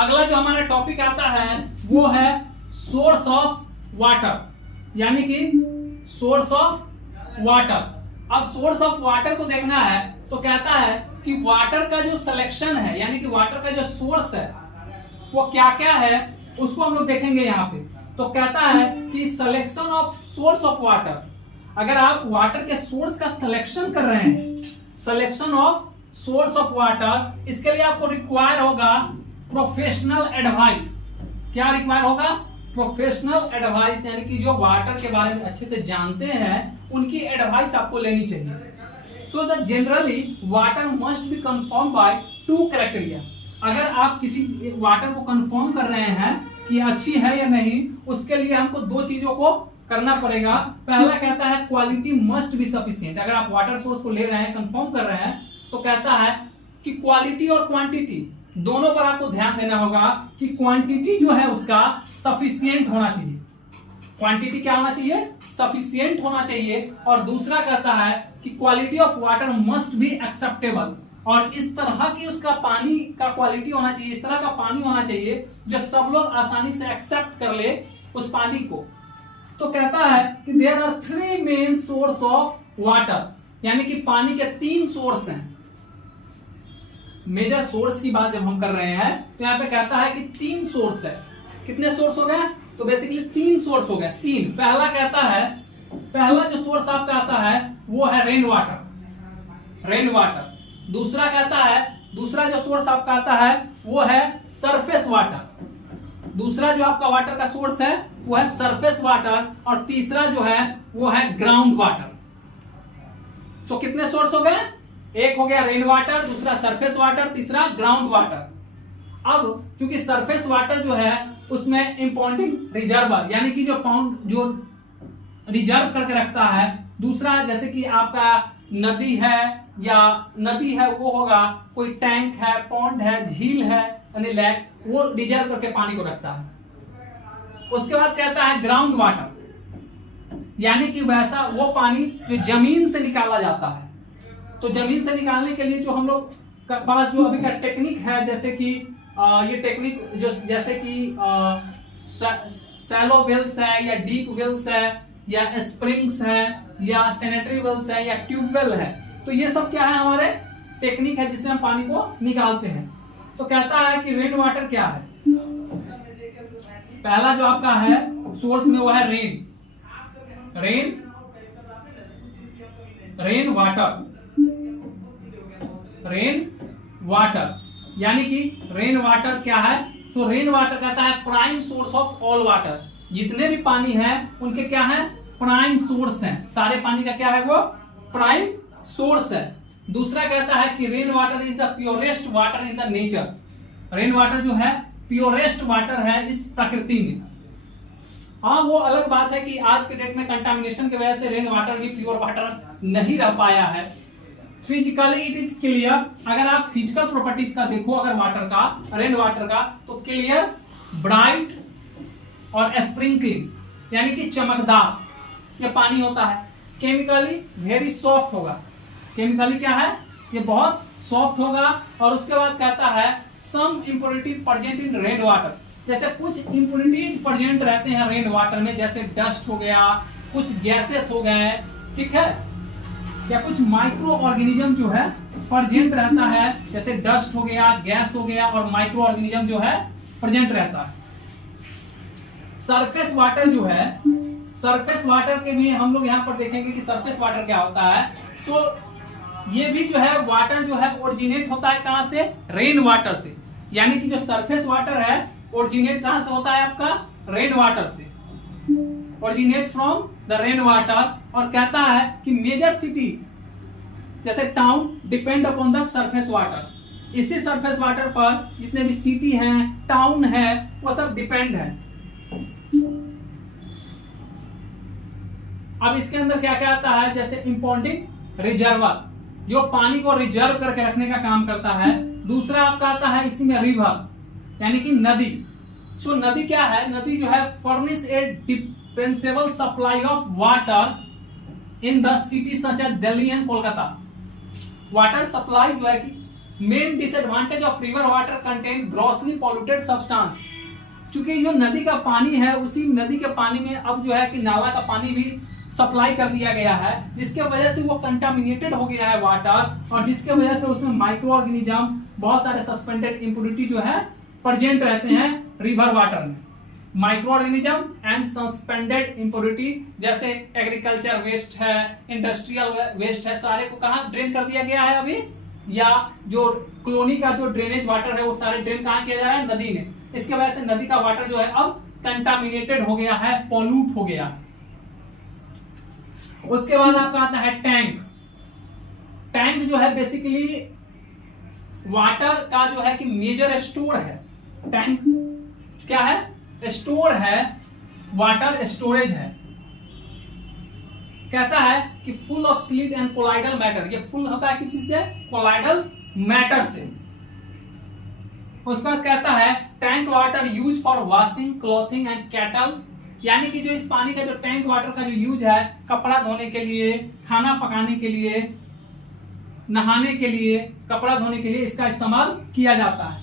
अगला जो हमारा टॉपिक आता है वो है सोर्स ऑफ वाटर, यानी कि सोर्स ऑफ वाटर। अब सोर्स ऑफ वाटर को देखना है तो कहता है कि वाटर का जो सिलेक्शन है, यानी कि वाटर का जो सोर्स है वो क्या क्या है, उसको हम लोग देखेंगे यहाँ पे। तो कहता है कि selection of source of water. अगर आप वाटर के सोर्स का सिलेक्शन कर रहे हैं, selection of source of water, इसके लिए आपको रिक्वायर होगा प्रोफेशनल एडवाइस। क्या रिक्वायर होगा? प्रोफेशनल एडवाइस, यानी कि जो वाटर के बारे में अच्छे से जानते हैं उनकी एडवाइस आपको लेनी चाहिए। So the generally water must be confirm by 2 criteria. अगर आप किसी वाटर को कंफर्म कर रहे हैं कि अच्छी है या नहीं, उसके लिए हमको 2 चीजों को करना पड़ेगा। पहला कहता है क्वालिटी मस्ट बी सफिशिएंट। अगर आप वाटर सोर्स को ले रहे हैं, कंफर्म कर रहे हैं, तो कहता है कि क्वालिटी और क्वांटिटी दोनों पर आपको ध्यान देना होगा कि क्वांटिटी जो है उसका सफिशिएंट होना चाहिए। क्वांटिटी क्या होना चाहिए? सफिशिएंट होना चाहिए। और दूसरा कहता है कि quality of water must be acceptable, और इस तरह की उसका पानी का क्वालिटी होना चाहिए, इस तरह का पानी होना चाहिए जो सब लोग आसानी से एक्सेप्ट कर ले उस पानी को। तो कहता है कि there are 3 main source of water, यानी कि पानी के 3 सोर्स हैं। मेजर सोर्स की बात जब हम कर रहे हैं तो यहां पे कहता है कि 3 सोर्स है। कितने सोर्स हो गए? तो बेसिकली 3 सोर्स हो गए। 3। पहला कहता है, पहला जो सोर्स आपका आता है वो है रेन वाटर, रेन वाटर। दूसरा कहता है, दूसरा जो सोर्स आपका आता है वो है सरफेस वाटर। दूसरा जो आपका वाटर का सोर्स है वो है सरफेस वाटर, और तीसरा जो है वो है ग्राउंड वाटर। सो कितने सोर्स हो गए? एक हो गया रेन वाटर, दूसरा सरफेस वाटर, तीसरा ग्राउंड वाटर। अब क्योंकि सरफेस वाटर जो है उसमें इंपॉर्टेंट रिजर्वर, यानी कि जो रिजर्व करके रखता है। दूसरा जैसे कि आपका नदी है, या नदी है वो होगा, कोई टैंक है, पॉन्ड है, झील है, यानी लेक, वो रिजर्व करके पानी को रखता है। उसके बाद कहता है ग्राउंड वाटर, यानी कि वैसा वो पानी जो जमीन से निकाला जाता है। तो जमीन से निकालने के लिए जो हम लोग के पास जो अभी का टेक्निक है, जैसे कि ये टेक्निक जो जैसे कि शैलो वेल्स है, या डीप वेल्स है, या स्प्रिंग्स है, या सैनिटरी वेल्स है, या ट्यूबवेल है, तो ये सब क्या है? हमारे टेक्निक है जिससे हम पानी को निकालते हैं। तो कहता है कि रेन वाटर क्या है? पहला जो आपका है सोर्स में वो है rain, rain, rain water, rain water, यानी कि रेन वाटर क्या है? तो रेन वाटर कहता है prime source of all water. जितने भी पानी है उनके क्या है? प्राइम सोर्स हैं। सारे पानी का क्या है? वो प्राइम सोर्स है। दूसरा कहता है कि rain water is the purest water in the nature. Rain water जो है प्योरेस्ट वाटर है इस प्रकृति में। हाँ, वो अलग बात है कि आज के डेट में कंटामिनेशन की वजह से रेन वाटर भी प्योर वाटर नहीं रह पाया है। Physically it is clear. अगर आप फिजिकल प्रॉपर्टीज का देखो अगर वाटर का, रेन वाटर का, तो क्लियर, ब्राइट और स्प्रिंकलिंग, यानी कि चमकदार ये पानी होता है। केमिकली वेरी सॉफ्ट होगा। केमिकली क्या है? ये बहुत सॉफ्ट होगा। और उसके बाद कहता है some impurity present in rain water. जैसे कुछ इम्प्योरिटीज प्रेजेंट रहते हैं रेन वाटर में, जैसे डस्ट हो गया, कुछ गैसेस हो गए, ठीक है, या कुछ माइक्रो ऑर्गेनिज्म जो है प्रेजेंट रहता है, जैसे डस्ट हो गया, गैस हो गया, और माइक्रो ऑर्गेनिज्म जो है प्रेजेंट रहता है। सरफेस वाटर जो है, सरफेस वाटर के भी हम लोग यहाँ पर देखेंगे कि सरफेस वाटर क्या होता है। तो ये भी जो है वाटर जो है ओरिजिनेट होता है कहां से? रेन वाटर से। यानी कि जो सरफेस वाटर है ओरिजिनेट कहां से होता है? आपका रेन वाटर से, originate from the rain water. और कहता है कि मेजर सिटी जैसे town depend upon the surface water. इसी सरफेस वाटर पर जितने भी सिटी हैं, टाउन है, वो सब डिपेंड है। अब इसके अंदर क्या क्या आता है? जैसे इंपॉन्डिंग रिजर्वर, जो पानी को रिजर्व करके रखने का काम करता है। दूसरा आपका आता है इसी में रिवर, यानी कि नदी। सो नदी क्या है? नदी जो है furnish a dispensable supply of water in the city such as Delhi and Kolkata. Water supply जो है कि main disadvantage of river water contain grossly polluted substance. चूंकि जो नदी का पानी है उसी नदी के पानी में अब जो है कि नाला का पानी भी सप्लाई कर दिया गया है, जिसके वजह से वो कंटामिनेटेड हो गया है वाटर, और जिसके वजह से उसमें माइक्रो ऑर्गेनिज्म, बहुत सारे सस्पेंडेड इम्प्योरिटी जो है प्रेजेंट रहते हैं रिवर वाटर में। Micro organism and suspended impurity, जैसे एग्रीकल्चर वेस्ट है, इंडस्ट्रियल वेस्ट है, सारे को कहां ड्रेन कर दिया गया है अभी, या जो कॉलोनी का जो ड्रेनेज वाटर है वो सारे ड्रेन कहां किया जा रहा है, नदी में। इसके वजह से नदी का वाटर जो है अब कंटामिनेटेड हो गया है, पॉल्यूट हो गया। उसके बाद आपका आता है टैंक। टैंक जो है बेसिकली वाटर का जो है कि मेजर स्टोर है। टैंक क्या है, स्टोर है, वाटर स्टोरेज है। कहता है कि full of slit and colloidal matter. ये फुल होता है किस चीज से, कोलाइडल मैटर से। उसके बाद कहता है tank water use for washing, clothing and cattle, यानी कि जो इस पानी का जो टैंक वाटर का जो यूज है, कपड़ा धोने के लिए, खाना पकाने के लिए, नहाने के लिए, कपड़ा धोने के लिए इसका इस्तेमाल किया जाता है।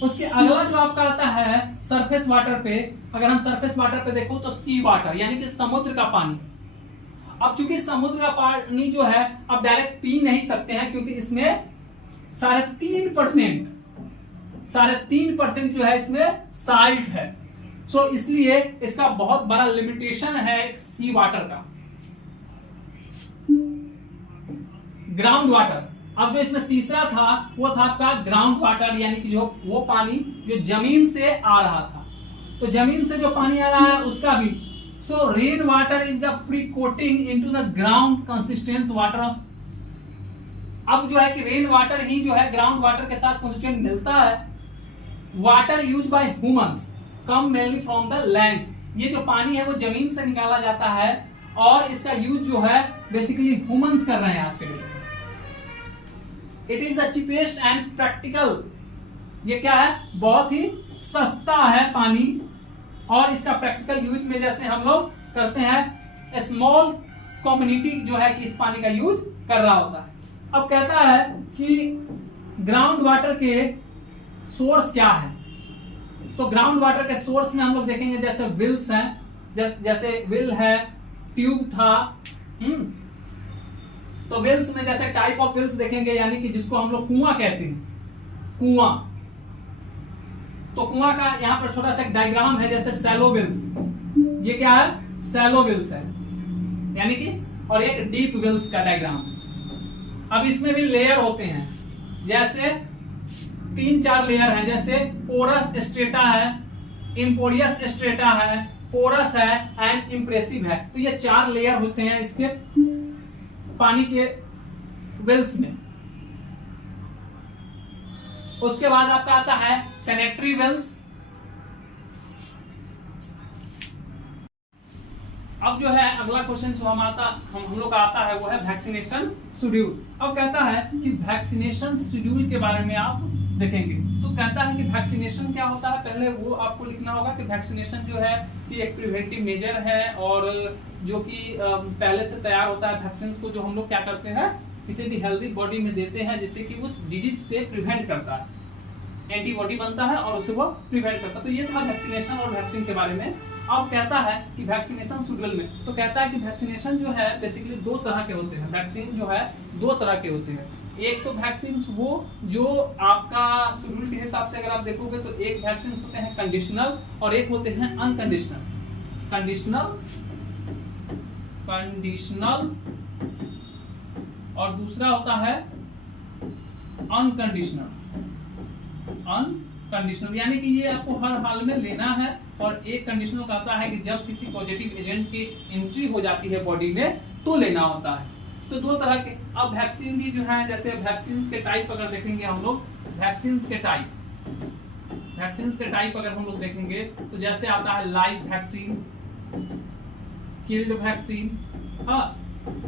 उसके अगला जो आपका आता है सरफेस वाटर पे, अगर हम सरफेस वाटर पे देखो तो सी वाटर, यानी कि समुद्र का पानी। अब चूंकि समुद्र का पानी जो है अब डायरेक्ट पी नहीं सकते हैं, क्योंकि इसमें 3.5% जो है इसमें साल्ट है। सो इसलिए इसका बहुत बड़ा लिमिटेशन है सी वाटर का। ग्राउंड वाटर, अब जो इसमें तीसरा था वो था आपका ग्राउंड वाटर, यानी कि जो वो पानी जो जमीन से आ रहा था। तो जमीन से जो पानी आ रहा है उसका भी। So rain water is the percolating into the ground consistence water. अब जो है कि रेन वाटर ही जो है ग्राउंड वाटर के साथ कंसिस्टेंट मिलता है। Water use by humans come mainly from the land. ये जो पानी है वो जमीन से निकाला जाता है और इसका यूज जो है बेसिकली ह्यूमंस कर रहे हैं आज के डेट में। It is the cheapest and practical. ये क्या है, बहुत ही सस्ता है पानी, और इसका प्रैक्टिकल यूज में जैसे हम लोग करते हैं, स्मॉल कम्युनिटी जो है कि इस पानी का यूज कर रहा होता है। अब कहता है कि ग्राउंड वाटर के सोर्स क्या है। तो ग्राउंड वाटर के सोर्स में हम लोग देखेंगे जैसे विल्स हैं, जैसे विल है, ट्यूब था। तो विल्स में जैसे टाइप ऑफ विल्स देखेंगे, यानी कि जिसको हम लोग कुआं कहते हैं, कुआं। तो कुआं का यहां पर छोटा सा एक डायग्राम है, जैसे सैलो विल्स। ये क्या है, सैलो विल्स है, यानी कि, और एक डीप विल्स का डायग्राम है। अब इसमें भी लेयर होते हैं, जैसे 3-4 लेयर हैं, जैसे पोरस स्ट्रेटा है, इम्पोरियस स्ट्रेटा है, पोरस है एंड इम्प्रेसिव है। तो ये 4 लेयर होते हैं इसके पानी के वेल्स में। उसके बाद आपका आता है सैनिटरी वेल्स। अब जो है अगला क्वेश्चन जो हम लोग का आता है वो है वैक्सीनेशन शेड्यूल। अब कहता है कि वैक्सीनेशन शेड्यूल के बारे में आप देखेंगे। तो कहता है कि वैक्सीनेशन क्या होता है, पहले वो आपको लिखना होगा कि वैक्सीनेशन जो है कि एक प्रिवेंटिव मेजर है, और जो कि पहले से तैयार होता है वैक्सीन को, जो हम लोग क्या करते हैं किसी भी हेल्दी बॉडी में देते हैं, जिससे कि उस डिजीज से प्रिवेंट करता है, एंटीबॉडी बनता है और उसे वो प्रिवेंट करता है। तो ये था वैक्सीनेशन और वैक्सीन के बारे में। अब कहता है कि वैक्सीनेशन शेड्यूल में, तो कहता है कि वैक्सीनेशन जो है बेसिकली 2 तरह के होते हैं। वैक्सीन जो है 2 तरह के होते हैं। एक तो वैक्सीन वो जो आपका शेड्यूल के हिसाब से अगर आप देखोगे तो एक वैक्सीन होते हैं कंडीशनल और एक होते हैं अनकंडीशनल। कंडीशनल और दूसरा होता है अनकंडीशनल। यानी कि ये आपको हर हाल में लेना है। और एक कंडीशनल कहता है कि जब किसी पॉजिटिव एजेंट की एंट्री हो जाती है बॉडी में तो लेना होता है। तो 2 तरह के। अब वैक्सीन भी जो है, जैसे वैक्सीन के टाइप अगर देखेंगे हम लोग, वैक्सीन के टाइप अगर हम लोग देखेंगे तो जैसे आता है लाइव वैक्सीन, किल्ड वैक्सीन। हाँ,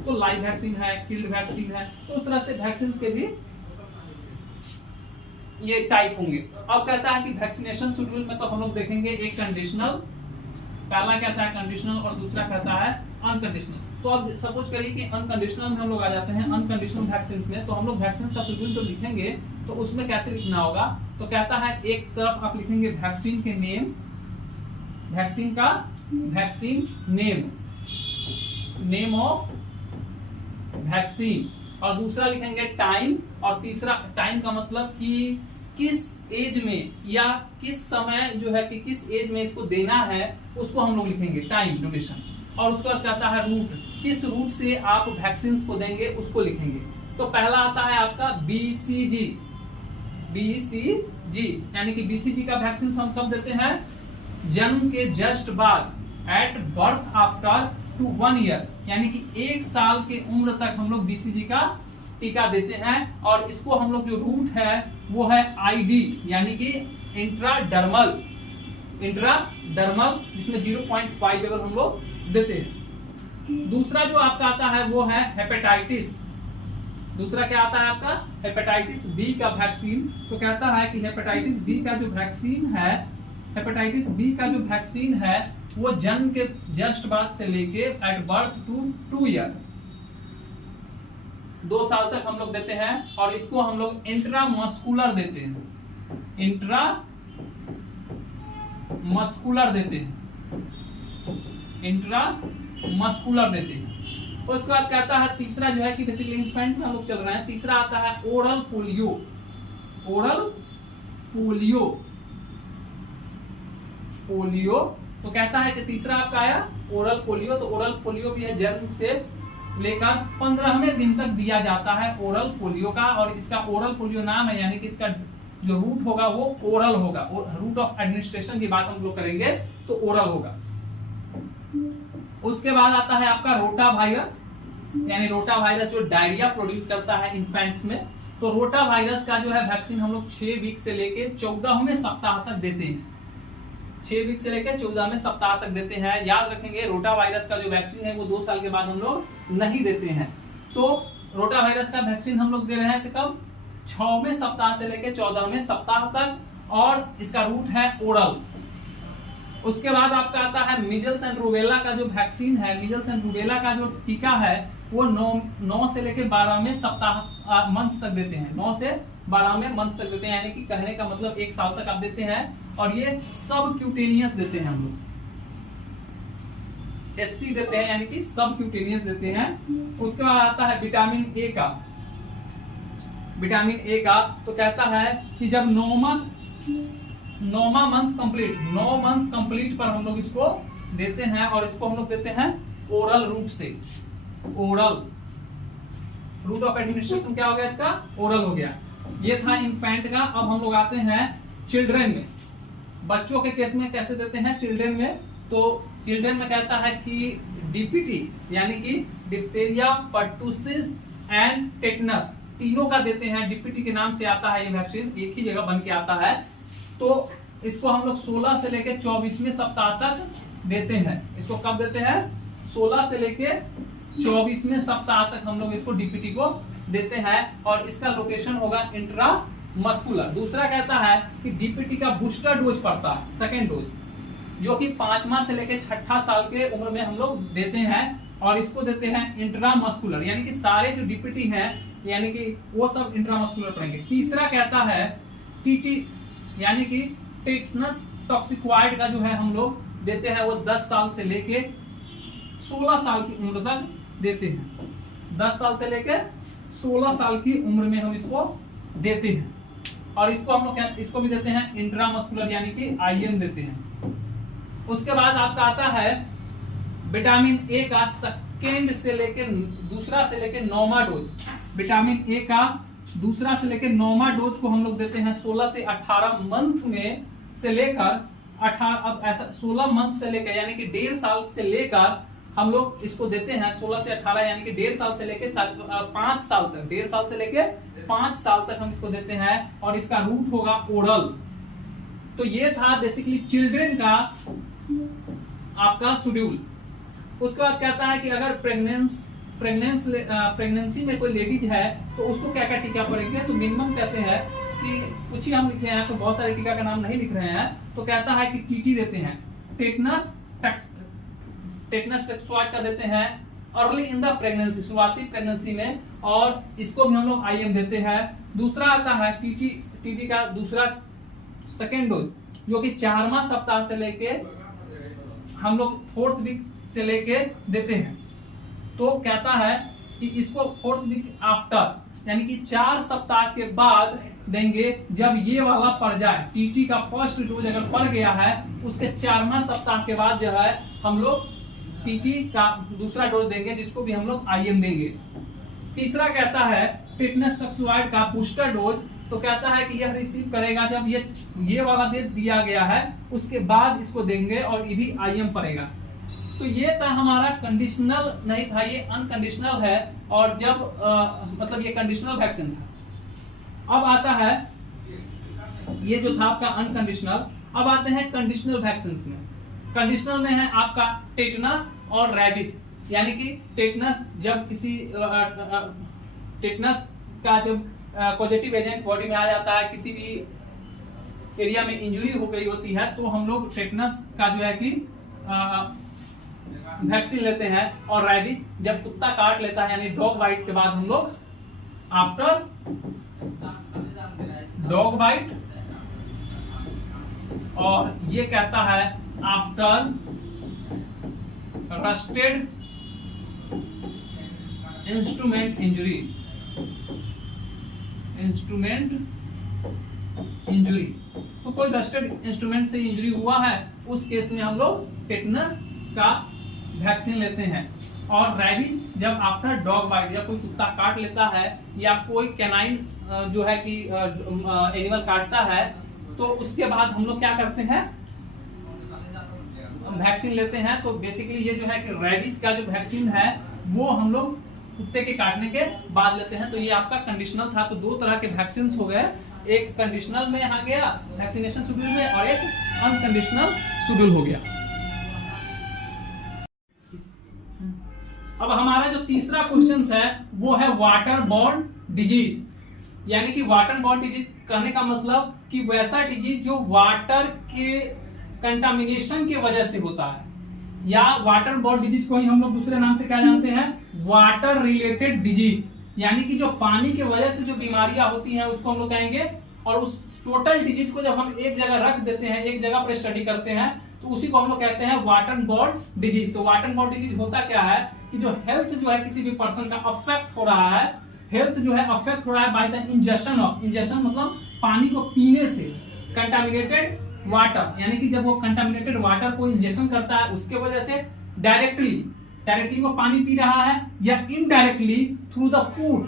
तो लाइव वैक्सीन है, किल्ड वैक्सीन है, तो उस तरह से वैक्सीन के भी ये टाइप होंगे। अब कहता है कि वैक्सीनेशन शेड्यूल में तो हम लोग देखेंगे एक कंडीशनल, पहला कहता है कंडीशनल और दूसरा कहता है अनकंडीशनल। तो अब सपोज करिए कि अनकंडीशनल में हम लोग आ जाते हैं अनकंडीशनल वैक्सीन में। तो हम लोग वैक्सीन का शेड्यूल जो लिखेंगे तो उसमें कैसे लिखना होगा, तो कहता है एक तरफ आप लिखेंगे वैक्सीन के नेम, वैक्सीन का वैक्सीन नेम ऑफ वैक्सीन, और दूसरा लिखेंगे टाइम, और तीसरा टाइम का मतलब कि किस एज में या किस समय जो है कि किस एज में इसको देना है उसको हम लोग लिखेंगे टाइम ड्यूरेशन। और उसके बाद कहता है रूट, किस रूट से आप वैक्सीन को देंगे उसको लिखेंगे। तो पहला आता है आपका BCG, यानी कि BCG का वैक्सीन हम कब देते हैं, जन्म के जस्ट बाद, at birth after two 1 year, यानी कि 1 साल के उम्र तक हम लोग BCG का टीका देते हैं। और इसको हम लोग जो रूट है वो है ID, यानी कि इंट्राडर्मल, जिसमें 0.5 लेवल हम लोग देते हैं। दूसरा जो आपका आता है वो है हेपेटाइटिस। दूसरा क्या आता है आपका, हेपेटाइटिस बी का वैक्सीन। तो कहता है कि हेपेटाइटिस बी का जो वैक्सीन है वो जन्म के जस्ट बाद से लेके एट बर्थ टू 2 ईयर, 2 साल तक हम लोग देते हैं। और इसको हम लोग इंट्रामस्कुलर देते हैं, इंट्रामस्कुलर देते हैं। उसके बाद कहता है तीसरा जो है कि बेसिकली इन्फेंट में हम लोग चल रहे हैं, तीसरा आता है ओरल पोलियो। तो कहता है कि तीसरा आपका आया ओरल पोलियो। तो ओरल पोलियो भी है जन्म से लेकर 15वें दिन तक दिया जाता है ओरल पोलियो का। और इसका ओरल पोलियो नाम है, यानी कि इसका जो रूट होगा वो ओरल होगा। रूट ऑफ एडमिनिस्ट्रेशन की बात हम लोग करेंगे तो ओरल होगा। उसके बाद आता है आपका रोटा वायरस, यानी रोटा वायरस जो डायरिया प्रोड्यूस करता है इन्फेंट्स में। तो रोटा वायरस का जो है वैक्सीन हम लोग 6 वीक से लेके 14वें सप्ताह तक देते हैं, 6 वीक से लेकर 14वें सप्ताह तक देते हैं। याद रखेंगे रोटा वायरस का जो वैक्सीन है वो 2 साल के बाद हम लोग नहीं देते हैं। तो रोटा वायरस का वैक्सीन हम लोग दे रहे हैं कब, 6वें सप्ताह से लेकर 14वें सप्ताह तक, और इसका रूट है ओरल। उसके बाद आपका आता है मीजल्स एंड रूबेला का जो वैक्सीन है, मीजल्स एंड रूबेला का जो टीका है वो 9 से लेकर 12वें सप्ताह मंथ तक देते हैं, 9 से 12वें मंथ तक देते हैं, यानी कि कहने का मतलब 1 साल तक आप देते हैं। और ये सब क्यूटेनियस देते हैं हम लोग, SC देते हैं, यानी कि सब क्यूटेनियस देते हैं। उसके बाद आता है विटामिन ए का। तो कहता है कि जब 9 मंथ कंप्लीट पर हम लोग इसको देते हैं, और इसको हम लोग देते हैं ओरल रूट से। ओरल रूट ऑफ एडमिनिस्ट्रेशन क्या हो गया इसका, ओरल हो गया। ये था इन्फेंट का। अब हम लोग आते हैं चिल्ड्रन में। बच्चों के केस में कैसे देते हैं चिल्ड्रन में, तो चिल्ड्रन में कहता है कि DPT, यानी कि डिप्थीरिया, पर्टुसिस एंड टेटनस, तीनों का देते हैं। DPT के नाम से आता है ये वैक्सीन, एक ही जगह बन के आता है। तो इसको हम लोग 16 से लेकर 24वें सप्ताह तक देते हैं। इसको कब देते हैं, 16 से लेकर 24वें सप्ताह तक हम लोग इसको DPT को देते हैं। और इसका लोकेशन होगा इंट्रामस्कुलर। दूसरा कहता है कि DPT का बूस्टर डोज पड़ता है, सेकेंड डोज, जो कि 5वां से लेकर 6ठा साल के उम्र में हम लोग देते हैं। और इसको देते हैं इंट्रामस्कुलर, यानी कि सारे जो DPT हैं यानी कि वो सब इंट्रामस्कुलर पड़ेंगे। तीसरा कहता है TT, यानी कि टेटनस टॉक्सिक्वाइड का जो है हम लोग देते हैं, वो 10 साल से लेके 16 साल की उम्र तक देते हैं। 10 साल से लेके 16 साल की उम्र में हम इसको देते हैं। और इसको हम लोग इसको भी देते हैं इंट्रामस्कुलर, यानी कि IM देते हैं। उसके बाद आपका आता है विटामिन ए का दूसरा से लेके 9वां डोज। विटामिन ए का दूसरा से लेकर 9वां डोज को हम लोग देते हैं 16 से 18 मंथ में से लेकर 16 मंथ से लेकर, यानी कि 1.5 साल से लेकर हम लोग इसको देते हैं 16 से 18, यानी कि 1.5 साल से लेकर 5 साल तक, 1.5 साल से लेकर 5 साल तक हम इसको देते हैं। और इसका रूट होगा ओरल। तो ये था बेसिकली चिल्ड्रन का आपका शेड्यूल। उसके बाद कहता है कि अगर प्रेगनेंसी में कोई लेडीज है तो उसको क्या क्या टीका पड़ेंगे। तो मिनिमम कहते हैं कि कुछ ही हम लिखे हैं, तो बहुत सारे टीका का नाम नहीं लिख रहे हैं। तो कहता है कि TT देते हैं, टेटनस टॉक्सिक्वाइड का देते हैं, अर्ली इन द प्रेगनेंसी, शुरुआती प्रेगनेंसी में, और इसको भी हम लोग IM देते हैं। दूसरा आता है टीटी का दूसरा सेकेंड डोज, जो कि 4वां सप्ताह से लेके हम लोग 4th वीक से लेके देते हैं। तो कहता है कि इसको 4th वीक आफ्टर, यानी कि 4 सप्ताह के बाद देंगे। जब ये वाला पड़ जाए, टीटी का फर्स्ट डोज अगर पड़ गया है, उसके 4वां सप्ताह के बाद जो है हम लोग टीटी का दूसरा डोज देंगे, जिसको भी हम लोग IM देंगे। तीसरा कहता है टेटनस टॉक्सोइड का बूस्टर डोज। तो कहता है कि यह रिसीव करेगा जब ये वाला दे दिया गया है, उसके बाद इसको देंगे, और ये भी IM पड़ेगा। तो ये था हमारा कंडीशनल नहीं था, ये अनकंडीशनल है, और जब मतलब ये कंडीशनल वैक्सीन था। अब आता है, ये जो था आपका अनकंडीशनल। अब आते हैं कंडीशनल वैक्सीन में। कंडीशनल में है आपका टेटनस और रैबिज, यानी कि टेटनस जब किसी टेटनस का जब पॉजिटिव एजेंट बॉडी में आ जाता है, किसी भी एरिया में इंजरी हो गई होती है, तो हम लोग टेटनस का जो है कि वैक्सीन लेते हैं। और रैबिज जब कुत्ता काट लेता है, यानी डॉग बाइट के बाद हम लोग आफ्टर डॉग बाइट, और ये कहता है आफ्टर रस्टेड इंस्ट्रूमेंट इंजुरी। तो कोई रस्टेड इंस्ट्रूमेंट से इंजरी हुआ है, उस केस में हम लोग टेटनस का वैक्सीन लेते हैं। और रैबिज जब आफ्टर डॉग बाइट, या कोई कुत्ता काट लेता है, या कोई कैनाइन जो है कि एनिमल काटता है, तो उसके बाद हम लोग क्या करते हैं, वैक्सीन लेते हैं। तो बेसिकली ये जो है कि रैबिज का जो वैक्सीन है, वो हम लोग कुत्ते के काटने के बाद लेते हैं। तो ये आपका कंडीशनल था। तो 2 तरह के वैक्सीन हो गए, एक कंडीशनल में आ गया वैक्सीनेशन शेड्यूल में, और एक अनकंडीशनल शेड्यूल हो गया। अब हमारा जो तीसरा क्वेश्चन है, वो है वाटर बॉर्न डिजीज। यानी कि वाटर बॉर्न डिजीज कहने का मतलब कि वैसा डिजीज जो वाटर के कंटामिनेशन की वजह से होता है, या वाटर बॉर्न डिजीज को ही हम लोग दूसरे नाम से क्या जानते हैं, वाटर रिलेटेड डिजीज। यानी कि जो पानी की वजह से जो बीमारियां होती हैं, उसको हम लोग कहेंगे। और उस टोटल डिजीज को जब हम एक जगह रख देते हैं, एक जगह पर स्टडी करते हैं, तो उसी को हम लोग कहते हैं वाटर बॉर्न डिजीज। तो वाटर बॉर्न डिजीज होता क्या है कि जो हेल्थ जो है किसी भी पर्सन का अफेक्ट हो रहा है, हेल्थ जो है अफेक्ट हो रहा है by the injection of, injection मतलब पानी को पीने से, कंटामिनेटेड वाटर, यानी कि जब वो कंटामिनेटेड वाटर को इंजेक्शन करता है, उसके वजह से डायरेक्टली वो पानी पी रहा है, या indirectly through the food,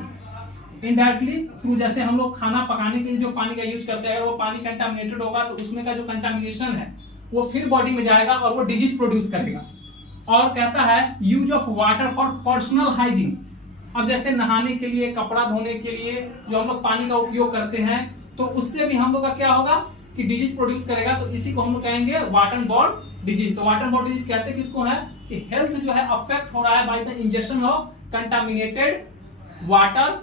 indirectly through, जैसे हम लोग खाना पकाने के लिए जो पानी का यूज करते हैं, अगर वो पानी कंटामिनेटेड होगा, तो उसमें का जो कंटामिनेशन है वो फिर बॉडी में जाएगा और वो डिजीज प्रोड्यूस करेगा। और कहता है use of water for personal hygiene. अब जैसे नहाने के लिए, कपड़ा धोने के लिए जो हम लोग पानी का उपयोग करते हैं, तो उससे भी हम लोग का क्या होगा कि डिजीज प्रोड्यूस करेगा। तो इसी को हम लोग कहेंगे वाटर बॉर्न डिजीज। तो वाटर बॉर्न डिजीज कहते हैं किसको है कि हेल्थ जो है अफेक्ट हो रहा है by the injection of contaminated water,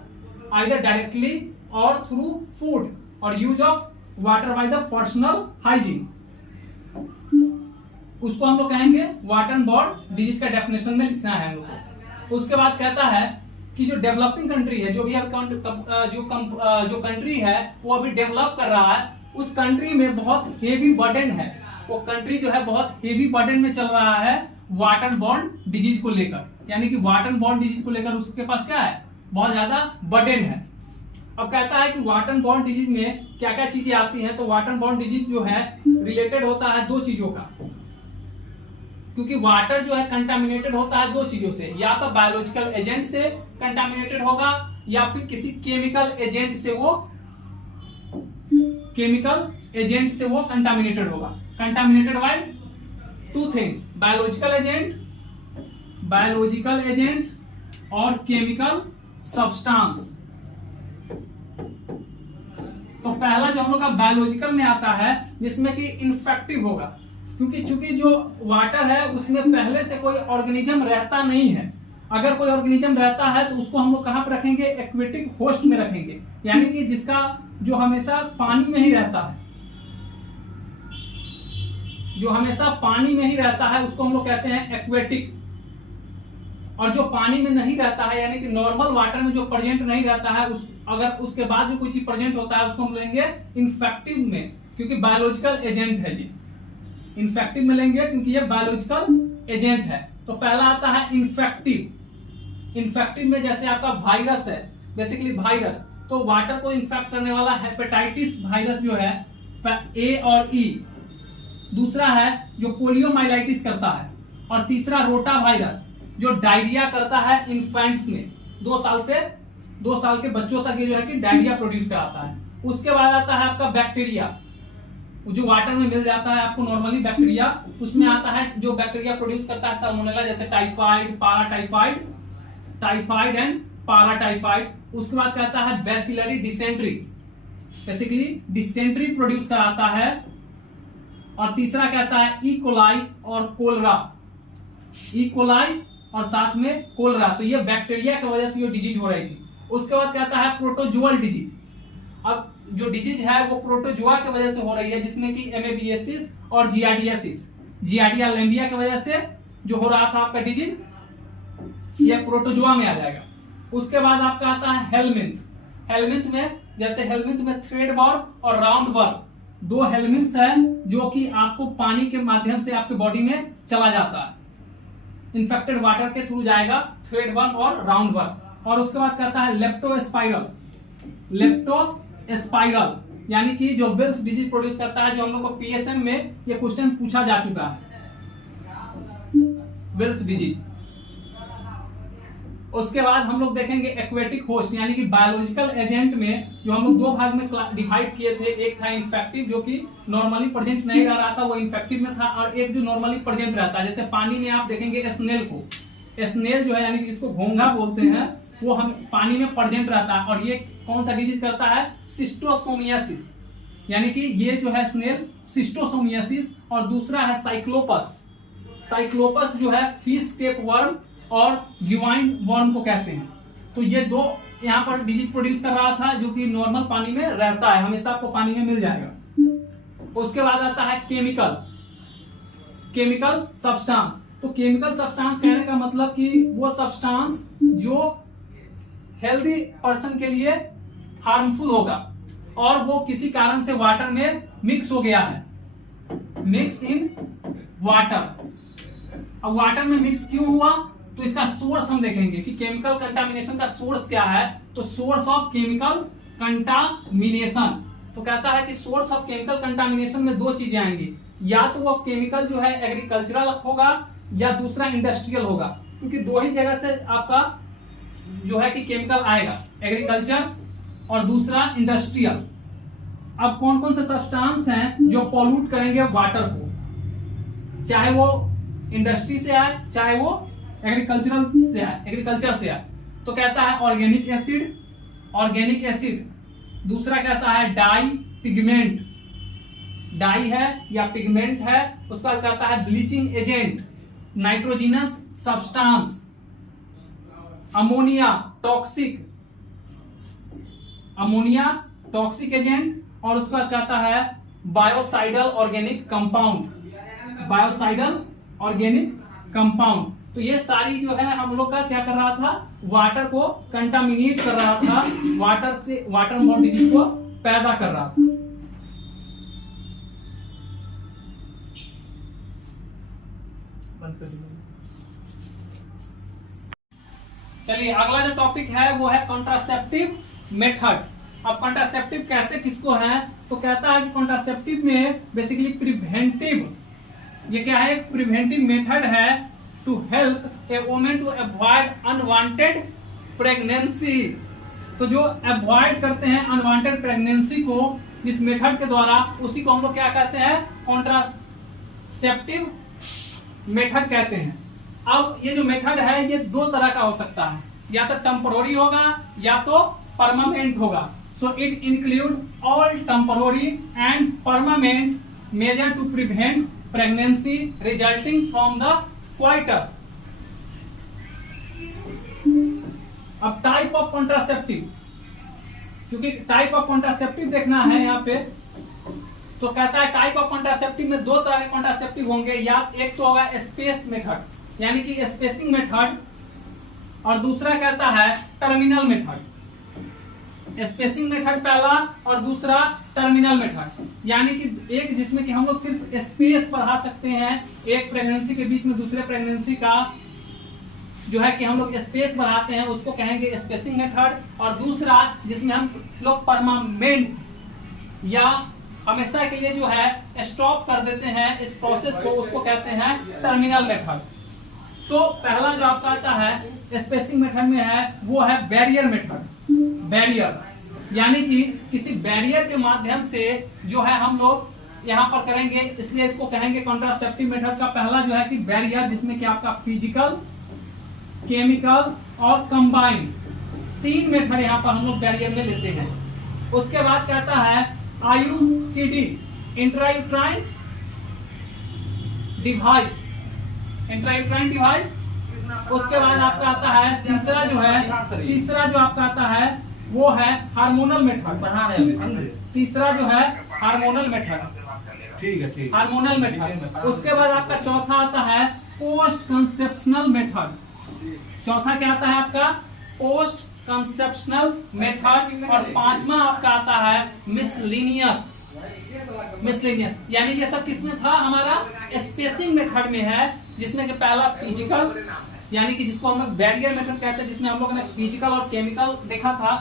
either directly और थ्रू फूड, और use of water by the personal hygiene, उसको हम लोग कहेंगे वाटर बॉर्न डिजीज का डेफिनेशन में लिखना है हम लोग को। उसके बाद कहता है कि जो डेवलपिंग कंट्री है, जो भी जो कंट्री है वो अभी डेवलप कर रहा है, उस कंट्री में बहुत हेवी बर्डन है, वो कंट्री जो है बहुत हेवी बर्डन में चल रहा है वाटर बॉर्न डिजीज को लेकर। यानी कि वाटर बॉर्न डिजीज को लेकर उसके पास क्या है, बहुत ज्यादा बर्डन है। अब कहता है कि वाटर बॉर्न डिजीज में क्या क्या चीजें आती हैं। तो वाटर बॉर्न डिजीज जो है रिलेटेड होता है 2 चीजों का, क्योंकि वाटर जो है कंटामिनेटेड होता है 2 चीजों से, या तो बायोलॉजिकल एजेंट से कंटामिनेटेड होगा, या फिर किसी केमिकल एजेंट से वो कंटामिनेटेड होगा। Contaminated by 2 things, biological agent और केमिकल सब्सटेंस। तो पहला जो हम लोग का बायोलॉजिकल में आता है, जिसमें कि इन्फेक्टिव होगा, क्योंकि चूंकि जो वाटर है उसमें पहले से कोई ऑर्गेनिज्म रहता नहीं है। अगर कोई ऑर्गेनिज्म रहता है तो उसको हम लोग कहां पर रखेंगे, एक्वेटिक होस्ट में रखेंगे, यानी कि जिसका जो हमेशा पानी में ही रहता है, जो हमेशा पानी में ही रहता है, उसको हम लोग कहते हैं एक्वेटिक। और जो पानी में नहीं रहता है यानी कि नॉर्मल वाटर में जो प्रेजेंट नहीं रहता है अगर उसके बाद जो कोई चीज प्रेजेंट होता है उसको हम लेंगे इन्फेक्टिव में, क्योंकि बायोलॉजिकल एजेंट है ये। इन्फेक्टिव में लेंगे क्योंकि ये बायोलॉजिकल एजेंट है। तो पहला आता है इन्फेक्टिव। इन्फेक्टिव में जैसे आपका वायरस है, बेसिकली वायरस, तो वाटर को इन्फेक्ट करने वाला हेपेटाइटिस वायरस जो है ए और ई। दूसरा है जो पोलियोमाइलाइटिस करता है, और तीसरा रोटा वायरस जो डायरिया करता है इन्फेंट्स में, 2 साल के बच्चों तक ये जो है कि डायरिया प्रोड्यूस कराता है। उसके बाद आता है आपका बैक्टीरिया, जो वाटर में मिल जाता है आपको नॉर्मली बैक्टीरिया, उसमें आता है जो बैक्टीरिया प्रोड्यूस करता है साल्मोनेला, जैसे टाइफाइड, पाराटाइफाइड, टाइफाइड एंड पाराटाइफाइड। उसके बाद कहता है bacillary dysentery, basically dysentery produce कराता है। और तीसरा कहता है ई कोलाई और कोलरा, ई कोलाई और साथ में कोलरा, तो ये बैक्टीरिया की वजह से ये डिजीज हो रही थी। उसके बाद कहता है प्रोटोजुअल डिजीज। अब जो डिजीज है वो प्रोटोजुआ की वजह से हो रही है, जिसमें कि एमेबिएसिस और जियार्डियासिस, जियार्डिया लैम्बिया की वजह से जो हो रहा था आपका डिजीज, ये प्रोटोजुआ में आ जाएगा। उसके बाद आपका आता है हेलमिंथ। हेलमिंथ में जैसे हेलमिंथ में थ्रेड वर्म और राउंड वर्म, 2 हेलमिंथ्स हैं जो कि आपको पानी के माध्यम से आपके बॉडी में चला जाता है, इन्फेक्टेड वाटर के थ्रू जाएगा, थ्रेड वर्म और राउंड वर्म। और उसके बाद कहता है लेप्टोस्पाइरल। लेप्टोस्पाइरल यानी कि जो विल्स डिजीज प्रोड्यूस करता है, जो हम लोग को पीएसएम में ये क्वेश्चन पूछा जा चुका है, विल्स डिजीज। उसके बाद हम लोग देखेंगे एक्वेटिक होस्ट, यानी कि बायोलॉजिकल एजेंट में जो हम लोग 2 भाग में डिवाइड किए थे। एक था इन्फेक्टिव जो कि नॉर्मली प्रेजेंट नहीं रह रहा था, वो इन्फेक्टिव में था, और एक जो नॉर्मली प्रेजेंट रहता है, जैसे पानी में आप देखेंगे स्नेल को, स्नेल जो है यानी कि इसको घोंघा बोलते हैं, वो हम पानी में प्रेजेंट रहता है। और ये कौन सा डिजीज करता है? सिस्टोसोमियासिस, यानी कि ये जो है स्नेल सिस्टोसोमियासिस। और दूसरा है साइक्लोपस। साइक्लोपस जो है फिश टेप वर्म और ग्यूवाइन वर्म को कहते हैं। तो ये 2 यहाँ पर डिजीज प्रोड्यूस कर रहा था, जो कि नॉर्मल पानी में रहता है, हमेशा आपको पानी में मिल जाएगा। उसके बाद आता है केमिकल सब्सटेंस। तो केमिकल सब्सटेंस कहने का मतलब कि वो सब्सटेंस जो हेल्दी पर्सन के लिए हार्मफुल होगा और वो किसी कारण से वाटर में मिक्स हो गया है, मिक्स इन वाटर। अब वाटर में मिक्स क्यों हुआ, तो इसका सोर्स हम देखेंगे कि केमिकल कंटामिनेशन का सोर्स क्या है। तो सोर्स ऑफ केमिकल कंटामिनेशन, तो कहता है कि सोर्स ऑफ केमिकल कंटामिनेशन में 2 चीजें आएंगी, या तो वो केमिकल जो है एग्रीकल्चरल होगा या दूसरा इंडस्ट्रियल होगा, क्योंकि 2 ही जगह से आपका जो है कि केमिकल आएगा, एग्रीकल्चर और दूसरा इंडस्ट्रियल। अब कौन कौन से सब्सटेंस हैं जो पॉल्यूट करेंगे वाटर को, चाहे वो इंडस्ट्री से आए चाहे वो एग्रीकल्चर से आए। तो कहता है ऑर्गेनिक एसिड। दूसरा कहता है डाई पिगमेंट, डाई है या पिगमेंट है। उसका कहता है bleaching agent, nitrogenous substance, ammonia toxic agent. और उसका कहता है बायोसाइडल ऑर्गेनिक कंपाउंड। तो ये सारी जो है हम लोग का क्या कर रहा था, वाटर को कंटामिनेट कर रहा था, वाटर बोर्न डिजीज को पैदा कर रहा था। बंद कर दीजिए। चलिए अगला जो टॉपिक है वो है कॉन्ट्रासेप्टिव मेथड। अब कॉन्ट्रासेप्टिव कहते किसको है, तो कहता है कि कॉन्ट्रासेप्टिव में बेसिकली प्रिवेंटिव, ये क्या है, प्रिवेंटिव मेथड है to help a woman to avoid unwanted pregnancy. तो जो अवॉइड करते हैं अनवांटेड प्रेगनेंसी को इस मेथड के द्वारा, उसी को हम लोग क्या कहते हैं, कॉन्ट्रासेप्टिव मेथड कहते हैं। अब ये जो मेथड है ये 2 तरह का हो सकता है, या तो टेम्पोररी होगा या तो परमानेंट होगा। So it include all temporary and permanent measure to prevent pregnancy resulting from the coitus. अब टाइप ऑफ कॉन्ट्रासेप्टिव, क्योंकि टाइप ऑफ कॉन्ट्रासेप्टिव देखना है यहाँ पे, तो कहता है टाइप ऑफ कॉन्ट्रासेप्टिव में 2 तरह के कॉन्ट्रासेप्टिव होंगे, या एक तो होगा स्पेस मेथड, यानी कि स्पेसिंग मेथड, और दूसरा कहता है टर्मिनल मेथड। स्पेसिंग मेथड पहला और दूसरा टर्मिनल मेथड, यानी कि एक जिसमें कि हम लोग सिर्फ स्पेस बढ़ा सकते हैं, एक प्रेगनेंसी के बीच में दूसरे प्रेगनेंसी का जो है कि हम लोग स्पेस बढ़ाते हैं उसको कहेंगे स्पेसिंग मेथड, और दूसरा जिसमें हम लोग परमानेंट या हमेशा के लिए जो है स्टॉप कर देते हैं इस प्रोसेस को, उसको कहते हैं टर्मिनल मेथड। तो पहला जो आपका आता है स्पेसिंग मेथड में है वो है बैरियर मेथड। बैरियर यानी कि किसी बैरियर के माध्यम से जो है हम लोग यहाँ पर करेंगे, इसलिए इसको कहेंगे कॉन्ट्रासेप्टिव मेथड का। पहला जो है कि बैरियर, जिसमें कि आपका फिजिकल, केमिकल और कंबाइन, 3 मेथड यहाँ पर हम लोग बैरियर में लेते हैं। उसके बाद कहता है IUCD, intrauterine device, intrauterine device. उसके बाद आपका आता है तीसरा जो आपका आता है वो है हार्मोनल मेथड। तीसरा जो है हार्मोनल मेथड, ठीक है, हार्मोनल मेथड। उसके बाद आपका चौथा आता है पोस्ट कंसेप्शनल मेथड। चौथा क्या आता है आपका पोस्ट कंसेप्शनल मेथड। और पांचवा आपका आता है मिसलिनियस। मिसलिनियस यानी ये सब किसमें था, हमारा स्पेसिंग मेथड में है, जिसमें कि पहला फिजिकल यानी कि जिसको हम लोग बैरियर मेथड कहते हैं, जिसमें हम लोगों ने फिजिकल और केमिकल देखा था।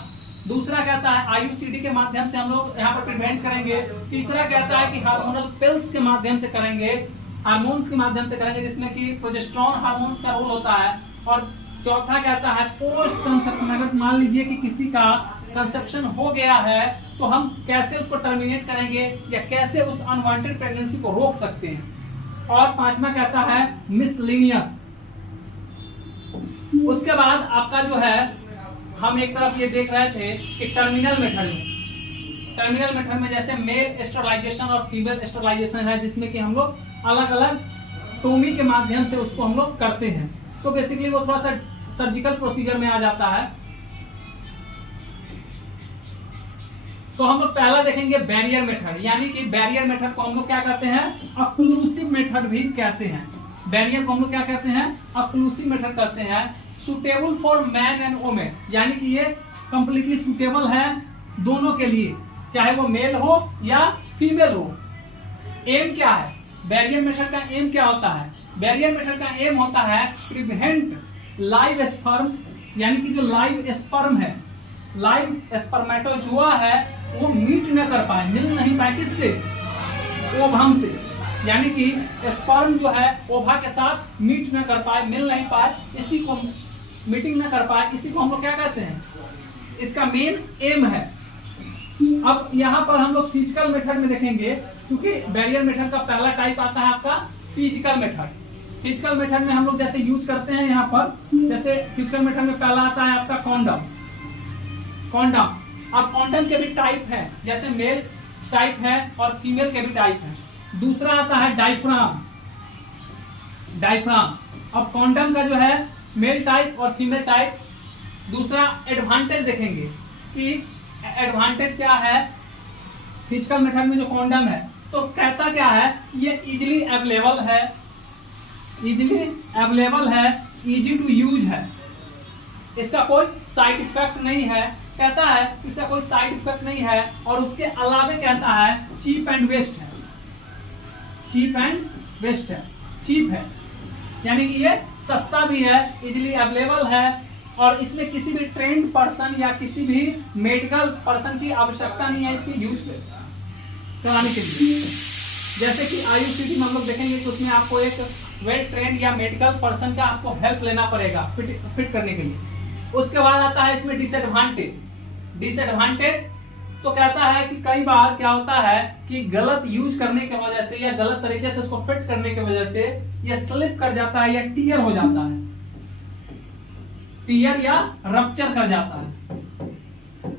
दूसरा कहता है IUCD के माध्यम से हम लोग यहाँ पर प्रिवेंट करेंगे। तीसरा कहता है कि हार्मोनल पिल्स के माध्यम से करेंगे, हार्मोन्स के माध्यम से करेंगे, जिसमें कि प्रोजेस्टेरोन हार्मोन्स का रोल होता है। और चौथा कहता है पोस्ट कंसेप्शन। अगर मान लीजिए कि किसी का कंसेप्शन हो गया है तो हम कैसे उसको टर्मिनेट करेंगे या कैसे उस अनवांटेड प्रेगनेंसी को रोक सकते हैं। और पांचवा कहता है मिसलिनियस। उसके बाद आपका जो है हम एक तरफ ये देख रहे थे कि टर्मिनल मेथड में जैसे मेल स्टरलाइजेशन और फीमेल स्टरलाइजेशन है, जिसमें कि हम लोग अलग अलग टोमी के माध्यम से उसको हम लोग करते हैं। तो बेसिकली वो थोड़ा सा सर्जिकल प्रोसीजर में आ जाता है। तो हम लोग पहला देखेंगे बैरियर मेथड, यानी कि बैरियर मेथड को हम लोग क्या कहते हैं, अक्लूसिव मेथड भी कहते हैं। बैरियर को हम लोग क्या कहते हैं, अक्लूसिव मेथड कहते हैं। Suitable for man and women, यानी कि ये कंप्लीटली सुटेबल है दोनों के लिए, चाहे वो मेल हो या फीमेल हो। एम क्या है, बैरियर मेथड का एम क्या होता है, बैरियर मेथड का एम होता है प्रिवेंट लाइव स्पर्म, यानी कि जो लाइव स्पर्म है, लाइव स्पर्मेटोजुआ है, वो मीट न कर पाए, मिल नहीं पाए, किससे, ओवम से, यानी कि स्पर्म जो है ओवा के साथ मीट न कर पाए, मिल नहीं पाए, इसी को मीटिंग न कर पाए, इसी को हम लोग क्या कहते हैं, इसका मेन एम है। अब यहाँ पर हम लोग फिजिकल मेथड में देखेंगे, क्योंकि बैरियर मेथड का पहला टाइप आता है आपका फिजिकल मेथड। फिजिकल मेथड में हम लोग जैसे यूज करते हैं यहाँ पर, जैसे फिजिकल मेथड में पहला आता है आपका कॉन्डम। अब कॉन्डम के भी टाइप है, जैसे मेल टाइप है और फीमेल के भी टाइप है। दूसरा आता है डायफ्राम। अब कॉन्डम का जो है मेल टाइप और फीमेल टाइप। दूसरा एडवांटेज देखेंगे कि एडवांटेज क्या है फिजिकल मेथड में जो कॉन्डम है, तो कहता क्या है, ये इजीली अवेलेबल है, इजी टू यूज है, इसका कोई साइड इफेक्ट नहीं है, कहता है इसका कोई साइड इफेक्ट नहीं है। और उसके अलावे कहता है चीप एंड वेस्ट है, चीप है, यानी कि ये सस्ता भी है, इजीली अवेलेबल है, और इसमें किसी भी ट्रेंड पर्सन या किसी भी मेडिकल पर्सन की आवश्यकता नहीं है इसकी यूज कराने के लिए। जैसे कि IUCD में हम लोग देखेंगे तो उसमें आपको एक वेल ट्रेंड या मेडिकल पर्सन का आपको हेल्प लेना पड़ेगा फिट करने के लिए। उसके बाद आता है इसमें डिसएडवांटेज। तो कहता है कि कई बार क्या होता है कि गलत यूज करने की वजह से या गलत तरीके से उसको फिट करने की वजह से ये स्लिप कर जाता है या टीयर हो जाता है, टीयर या रप्चर कर जाता है,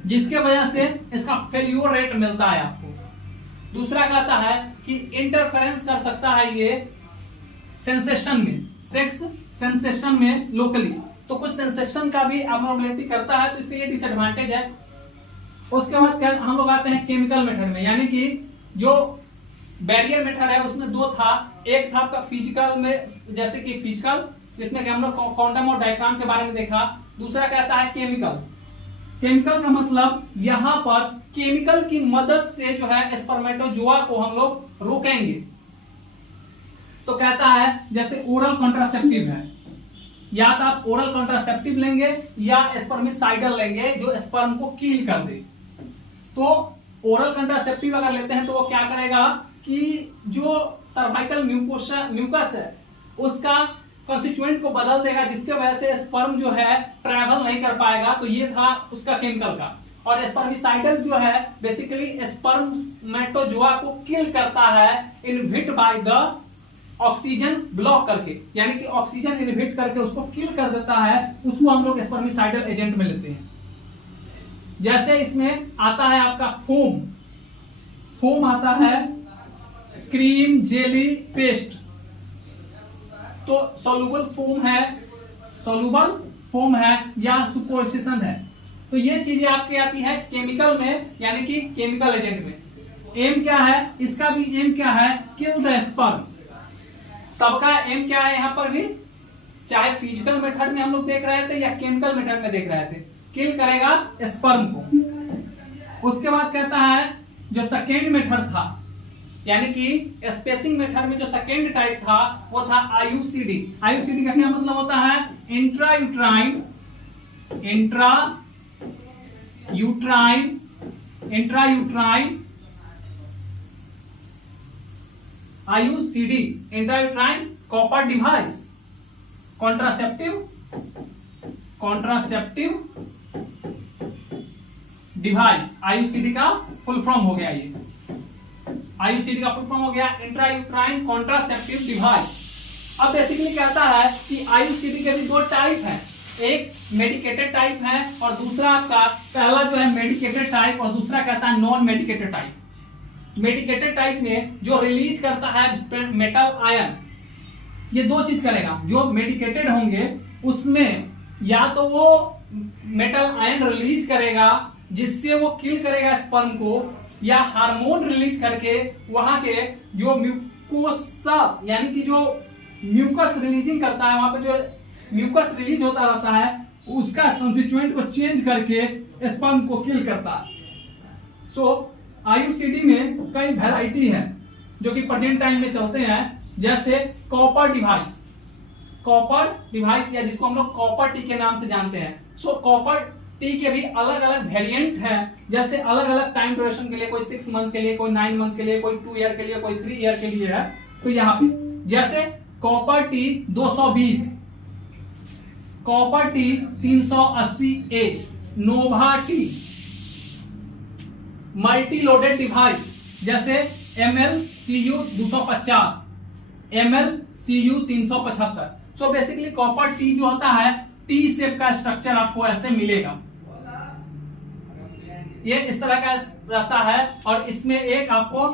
जिसके वजह से इसका फेल्यूर रेट मिलता है आपको। दूसरा कहता है कि इंटरफेरेंस कर सकता है ये सेंसेशन में, सेक्स सेंसेशन में लोकली, तो कुछ सेंसेशन का भी अबनॉर्मलिटी करता है, तो इसके ये डिसएडवांटेज है। उसके बाद हम लोग आते हैं केमिकल मेथड में, यानी कि जो बैरियर मेथड है उसमें 2 था, एक था आपका फिजिकल में, जैसे कि फिजिकल जिसमें कि हम लोग कॉन्डम और डायफ्राम के बारे में देखा। दूसरा कहता है केमिकल। केमिकल का मतलब यहां पर केमिकल की मदद से जो है स्पर्मेटोजोआ को हम लोग रोकेंगे। तो कहता है जैसे ओरल कॉन्ट्रासेप्टिव है, या तो आप ओरल कॉन्ट्रासेप्टिव लेंगे या स्पर्मिसाइडल लेंगे जो स्पर्म को किल कर दे। तो ओरल कॉन्ट्रासेप्टिव अगर लेते हैं तो वो क्या करेगा कि जो सर्वाइकल म्यूकस है उसका कंस्टिट्यूएंट को बदल देगा, जिसके वजह से स्पर्म जो है ट्रैवल नहीं कर पाएगा। तो ये था उसका केमिकल का। और स्पर्मिसाइडल जो है बेसिकली स्पर्मेटोजोआ को किल करता है inhibit by the oxygen block करके, यानी कि ऑक्सीजन इनहिबिट करके उसको किल कर देता है। उसको हम लोग स्पर्मिसाइडल एजेंट में लेते हैं। जैसे इसमें आता है आपका फोम। फोम आता है क्रीम, जेली, पेस्ट। तो सॉल्युबल फोम है या सुपरपोजिशन है। तो ये चीजें आपकी आती है केमिकल में, यानी कि केमिकल एजेंट में। एम क्या है इसका भी? एम क्या है? Kill the sperm. सबका एम क्या है यहां पर भी, चाहे फिजिकल मेथड में हम लोग देख रहे थे या केमिकल मेथड में देख रहे थे, किल करेगा स्पर्म को। उसके बाद कहता है जो सेकेंड मेथड था, यानी कि स्पेसिंग मेथड में जो सेकेंड टाइप था वो था आईयूसीडी। आईयूसीडी का क्या मतलब होता है? Intrauterine IUCD intrauterine copper device contraceptive device. IUCD का फुल फॉर्म हो गया, ये आईयूसीडी का फुल फॉर्म हो गया इंट्रायूट्राइन कॉन्ट्रासेप्टिव डिवाइस। अब बेसिकली कहता है कि आईयूसीडी के भी दो टाइप हैं, एक मेडिकेटेड टाइप है और दूसरा आपका पहला जो है मेडिकेटेड टाइप और दूसरा कहता है non medicated type. Medicated type में जो रिलीज करता है मेटल आयन, ये दो चीज करेगा। जो मेडिकेटेड होंगे उसमें या तो वो मेटल आयन रिलीज करेगा जिससे वो किल करेगा स्पर्म को, या हार्मोन रिलीज करके वहां के जो म्यूकोसा यानी कि जो म्यूकस रिलीजिंग करता है, वहां पे जो म्यूकस रिलीज होता रहता है उसका कंस्टिट्यूएंट को चेंज करके स्पर्म को किल करता है। सो आईयूसीडी में कई वैरायटी है जो कि प्रेजेंट टाइम में चलते हैं, जैसे कॉपर डिवाइस या जिसको हम लोग कॉपर टी के नाम से जानते हैं। सो कॉपर टी के भी अलग अलग वेरिएंट हैं, जैसे अलग अलग टाइम ड्यूरेशन के लिए, कोई 6 मंथ के लिए, कोई 9 मंथ के लिए, कोई 2 ईयर के लिए, कोई 3 ईयर के लिए है। तो यहाँ पे जैसे copper T 220, copper T 380A, नोवा टी, मल्टी लोडेड डिवाइस जैसे MLCU 250, MLCU 375। So basically copper T जो होता है टी शेप का स्ट्रक्चर आपको ऐसे मिलेगा, ये इस तरह का रहता है और इसमें एक आपको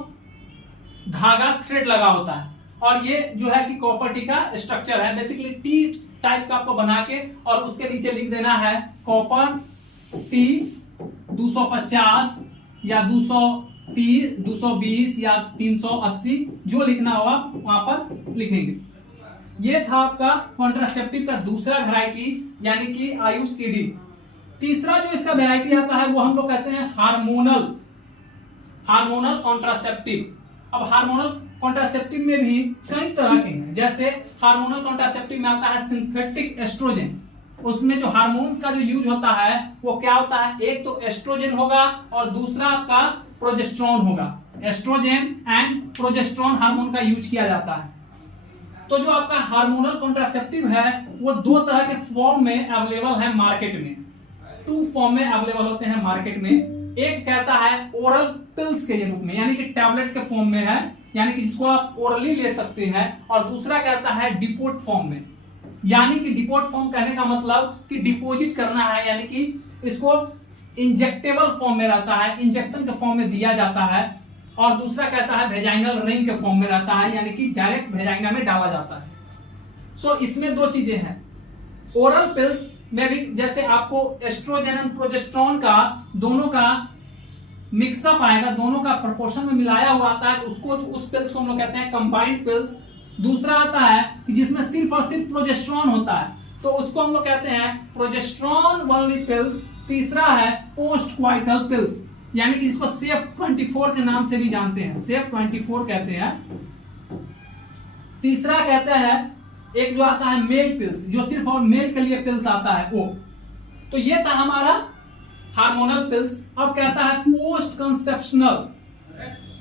धागा थ्रेड लगा होता है और ये जो है कि कॉपर टी का स्ट्रक्चर है। बेसिकली टी टाइप का आपको बना के और उसके नीचे लिख देना है कॉपर टी 250 या 230, 220 या 380, जो लिखना होगा वहां पर लिखेंगे। ये था आपका कॉन्ट्रासेप्टिव का दूसरा वैरायटी, यानी कि आईयूसीडी। तीसरा जो इसका वैरायटी आता है वो हम लोग कहते हैं हार्मोनल कॉन्ट्रासेप्टिव। अब हार्मोनल कॉन्ट्रासेप्टिव में भी कई तरह के हैं, जैसे हार्मोनल कॉन्ट्रासेप्टिव में आता है सिंथेटिक एस्ट्रोजन। उसमें जो हार्मोन्स का जो यूज होता है वो क्या होता है, एक तो एस्ट्रोजन होगा और दूसरा आपका प्रोजेस्टेरोन होगा। एस्ट्रोजन एंड प्रोजेस्टेरोन हार्मोन का यूज किया जाता है। तो जो आपका हार्मोनल कॉन्ट्रासेप्टिव है वो दो तरह के फॉर्म में अवेलेबल है मार्केट में, 2 फॉर्म में अवेलेबल होते हैं मार्केट में। एक कहता है ओरल पिल्स के रूप में, यानी कि टैबलेट के फॉर्म में है, यानी कि जिसको आप ओरली ले सकते हैं, और दूसरा कहता है डिपोट फॉर्म में, यानी कि डिपोट फॉर्म कहने का मतलब कि डिपोजिट करना है, यानी कि इसको इंजेक्टेबल फॉर्म में रहता है, इंजेक्शन के फॉर्म में दिया जाता है। और दूसरा कहता है वेजाइनल रिंग के फॉर्म में रहता है, यानी कि डायरेक्ट वेजाइना में डाला जाता है। सो इसमें दो चीजें हैं। ओरल पिल्स में भी जैसे आपको एस्ट्रोजन और प्रोजेस्टेरोन का दोनों का मिक्सअप आएगा, दोनों का प्रोपोर्शन में मिलाया हुआ आता है, उसको उस पिल्स को हम लोग कहते हैं कंबाइंड पिल्स। दूसरा आता है कि जिसमें सिर्फ और सिर्फ प्रोजेस्टेरॉन होता है, तो उसको हम लोग कहते हैं प्रोजेस्टेरॉन ओनली पिल्स। तीसरा है पोस्ट क्वाइटल पिल्स, यानी कि इसको सेफ 24 के नाम से भी जानते हैं, सेफ 24 कहते हैं। तीसरा कहते हैं एक जो आता है मेल पिल्स, जो सिर्फ और मेल के लिए पिल्स आता है वो। तो ये था हमारा हार्मोनल पिल्स। अब कहता है पोस्ट कंसेप्शनल,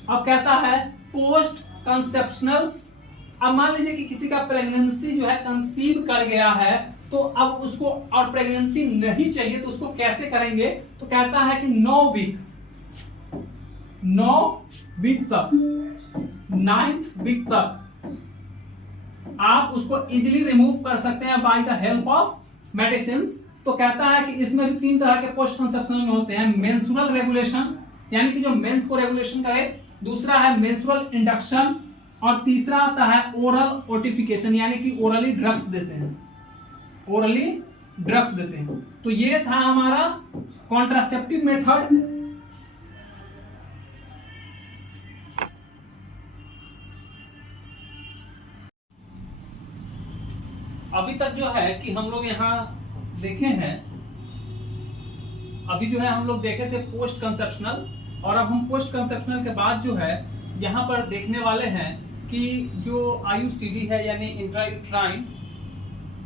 अब कहता है पोस्ट कंसेप्शनल। अब मान लीजिए कि किसी का प्रेगनेंसी जो है कंसीव कर गया है, तो अब उसको और प्रेगनेंसी नहीं चाहिए तो उसको कैसे करेंगे, तो कहता है कि 9 वीक तक, 9th वीक तक आप उसको इजीली रिमूव कर सकते हैं by the help of medicine. तो कहता है कि इसमें भी 3 तरह के पोस्ट कंसेप्शनल में होते हैं, मेंस्ट्रुअल रेगुलेशन, यानी कि जो मेंस को रेगुलेशन करे, दूसरा है मेंस्ट्रुअल इंडक्शन, और तीसरा आता है ओरल ओटिफिकेशन, यानी कि ओरली ड्रग्स देते हैं, ओरली ड्रग्स देते हैं। तो ये था हमारा कॉन्ट्रासेप्टिव मेथड। अभी तक जो है कि हम लोग यहां देखे हैं, अभी जो है हम लोग देखे थे पोस्ट कंसेप्शनल, और अब हम पोस्ट कंसेप्शनल के बाद जो है यहां पर देखने वाले हैं कि जो IUCD है यानी इंट्रायूट्राइन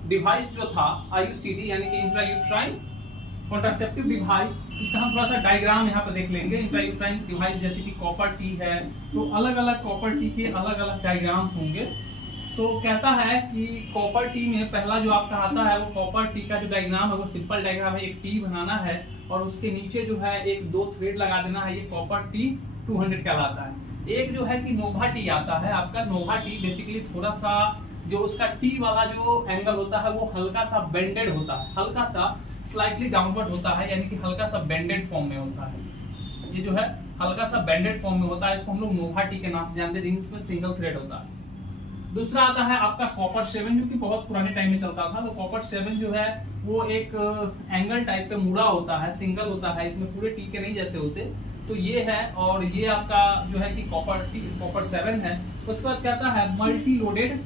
डिवाइस जो था, IUCD यानी कि इंट्रायूट्राइन कॉन्ट्रासेप्टिव डिवाइस, इसका हम थोड़ा सा डायग्राम यहाँ पर देख लेंगे। इंट्रायूट्राइन डिवाइस जैसे कि कॉपर टी है, तो अलग अलग कॉपर टी के अलग अलग डायग्राम्स होंगे। तो कहता है कि कॉपर टी में पहला जो आपका आता है वो कॉपर टी का जो डायग्राम है वो सिंपल डायग्राम है, एक टी बनाना है और उसके नीचे जो है 1-2 थ्रेड लगा देना है, ये कॉपर टी 200 कहलाता है। एक जो है कि नोवा टी आता है आपका, नोवा टी बेसिकली थोड़ा सा जो उसका टी वाला जो एंगल होता है वो हल्का सा बेंडेड होता है, हल्का सा स्लाइटली डाउनवर्ड होता है, यानी कि हल्का सा बेंडेड फॉर्म में होता है। ये जो है हल्का सा बेंडेड फॉर्म में होता है, इसको हम लोग नोवा टी के नाम से जानते हैं, जिसमें सिंगल थ्रेड होता है। दूसरा आता है आपका कॉपर 7, जो कि बहुत पुराने टाइम में चलता था। तो कॉपर 7 जो है वो एक एंगल टाइप पे मुड़ा होता है, सिंगल होता है, इसमें पूरे टी के नहीं जैसे होते। तो ये है, और ये आपका जो है कि कॉपर 7 है। उसके बाद कहता है मल्टी लोडेड